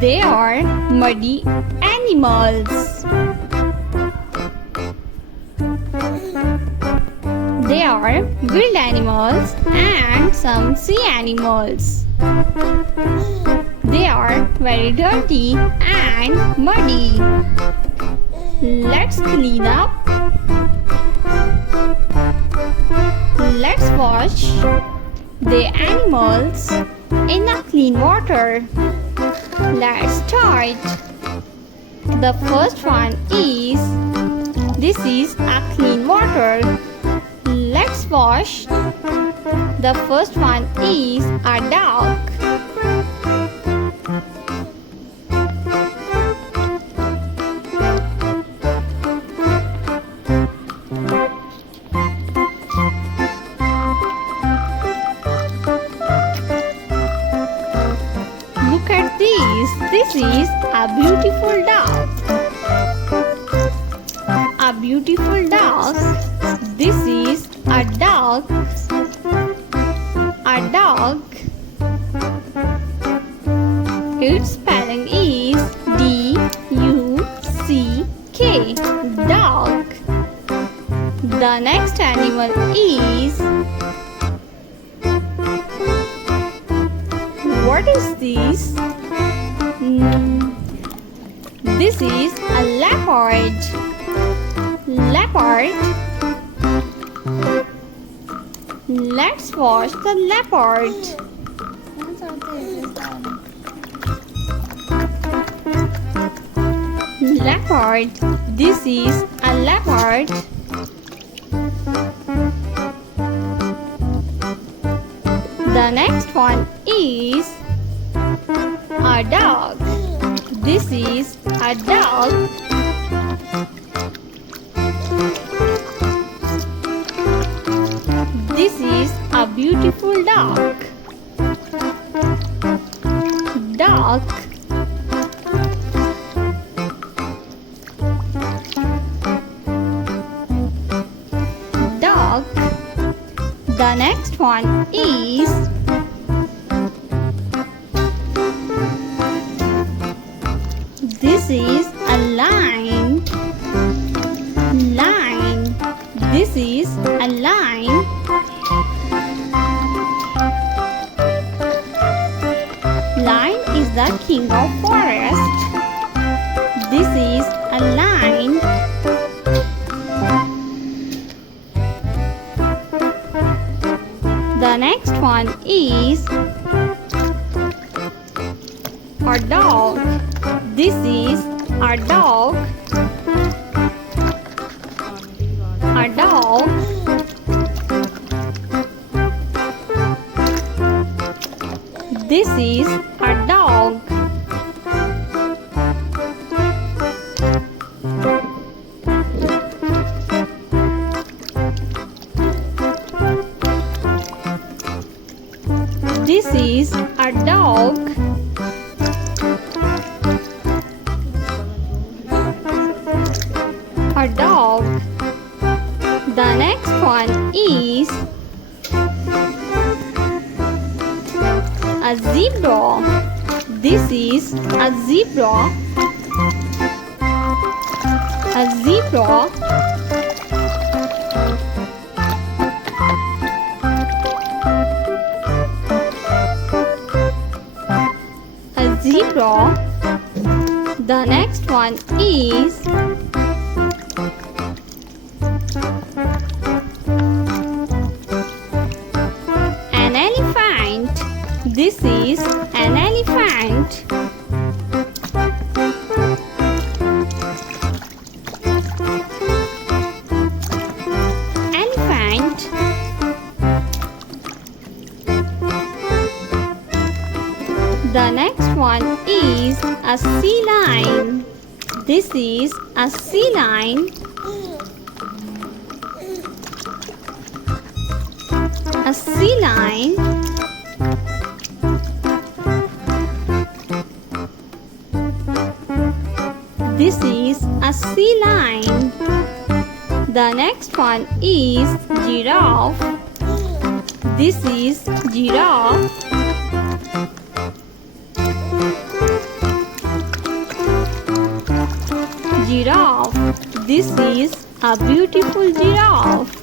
They are muddy animals. They are wild animals and some sea animals. They are very dirty and muddy. Let's clean up. Let's wash the animals in a clean water. Let's start. The first one is, this is a clean water. Let's wash. The first one is a dog. Look at this. This is a beautiful dog. A beautiful dog. This is a dog. A dog. Its spelling is D-U-C-K. Dog. The next animal is, what is this? This is a leopard. Leopard. Let's wash the leopard. Leopard. This is a leopard. The next one is a dog. This is a dog. This is a beautiful dog. Dog. Dog. The next one is, this is a lion. Lion. This is a lion. Lion is the king of forest. This is a lion. The next one is a dog. This is a dog. A dog. This is a dog. This is a dog. A dog. The next one is a zebra. This is a zebra. A zebra. A zebra. The next one is an elephant. This is an elephant. Elephant. The next one is a sea lion. This is a sea lion. A sea lion. This is a sea lion. The next one is giraffe. This is giraffe. Giraffe. This is a beautiful giraffe.